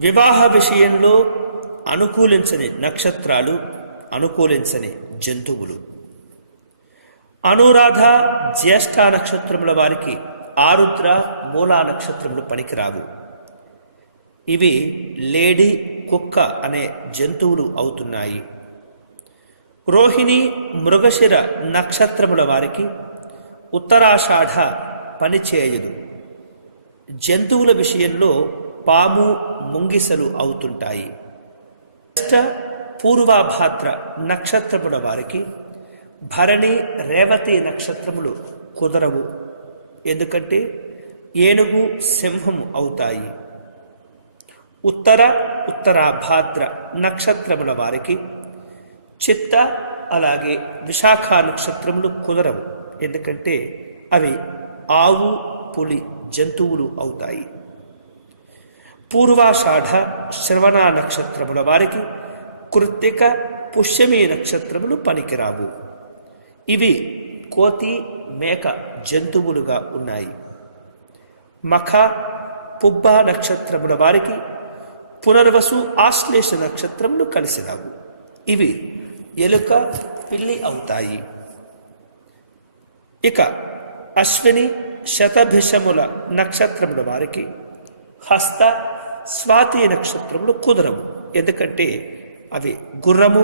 వివాహ విషయంలో అనుకూలించని నక్షత్రాలు, అనుకూలించని జంతువులు. అనురాధ, జ్యేష్ఠ నక్షత్రముల వారికి ఆరుద్ర, మూలా నక్షత్రములు పనికిరావు. ఇవి లేడి, కుక్క అనే జంతువులు అవుతున్నాయి. రోహిణి, మృగశిర నక్షత్రముల వారికి ఉత్తరాషాఢ పనిచేయదు. జంతువుల విషయంలో పాము, ముంగిసలు అవుతుంటాయి. జ్యేష్ఠ, పూర్వభాద్ర నక్షత్రముల వారికి భరణి, రేవతి నక్షత్రములు కుదరవు. ఎందుకంటే ఏనుగు, సింహము అవుతాయి. ఉత్తరాభాద్ర నక్షత్రముల వారికి చిత్త, అలాగే విశాఖ నక్షత్రములు కుదరవు. ఎందుకంటే అవి ఆవు, పులి జంతువులు అవుతాయి. పూర్వాషాఢ, శ్రవణ నక్షత్రముల వారికి కృత్తిక, పుష్యమి నక్షత్రములు పనికిరావు. ఇవి కోతి, మేక జంతువులుగా ఉన్నాయి. మఖ, పుబ్బ నక్షత్రముల వారికి పునర్వసు, ఆశ్లేష నక్షత్రములు కలిసిరావు. ఇవి ఎలుక, పిల్లి అవుతాయి. ఇక అశ్విని, శతభిషముల నక్షత్రముల వారికి హస్త, స్వాతి నక్షత్రములు కుదరవు. ఎందుకంటే అవి గుర్రము,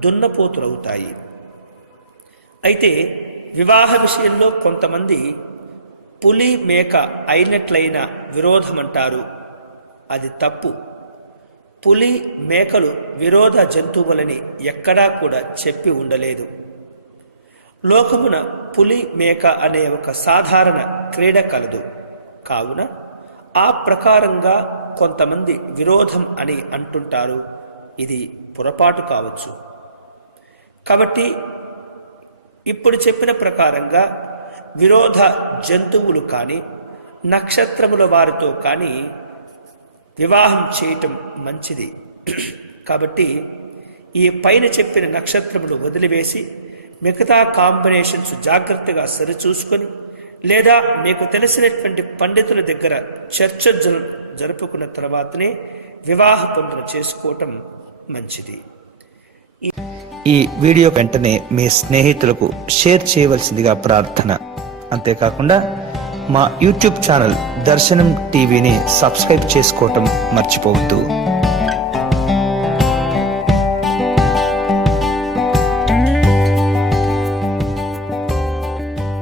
దున్నపోతులవుతాయి. అయితే వివాహ విషయంలో కొంతమంది పులి, మేక అయినట్లయిన విరోధమంటారు. అది తప్పు. పులి, మేకలు విరోధ జంతువులని ఎక్కడా కూడా చెప్పి ఉండలేదు. లోకమున పులి, మేక అనే ఒక సాధారణ క్రీడ కలదు. కావున ఆ ప్రకారంగా కొంతమంది విరోధం అని అంటుంటారు. ఇది పొరపాటు కావచ్చు. కాబట్టి ఇప్పుడు చెప్పిన ప్రకారంగా విరోధ జంతువులు కానీ, నక్షత్రముల వారితో కానీ వివాహం చేయటం మంచిది. కాబట్టి ఈ పైన చెప్పిన నక్షత్రములు వదిలివేసి మిగతా కాంబినేషన్స్ జాగ్రత్తగా సరిచూసుకొని, లేదా మీకు తెలిసినటువంటి పండితుల దగ్గర చర్చ జరుపుకున్న తర్వాతనే వివాహ పనులు చేసుకోవటం మంచిది. ఈ వీడియో వెంటనే మీ స్నేహితులకు షేర్ చేయవలసిందిగా ప్రార్థన. అంతేకాకుండా మా యూట్యూబ్ ఛానల్ దర్శనం టీవీని సబ్స్క్రైబ్ చేసుకోవటం మర్చిపోవద్దు.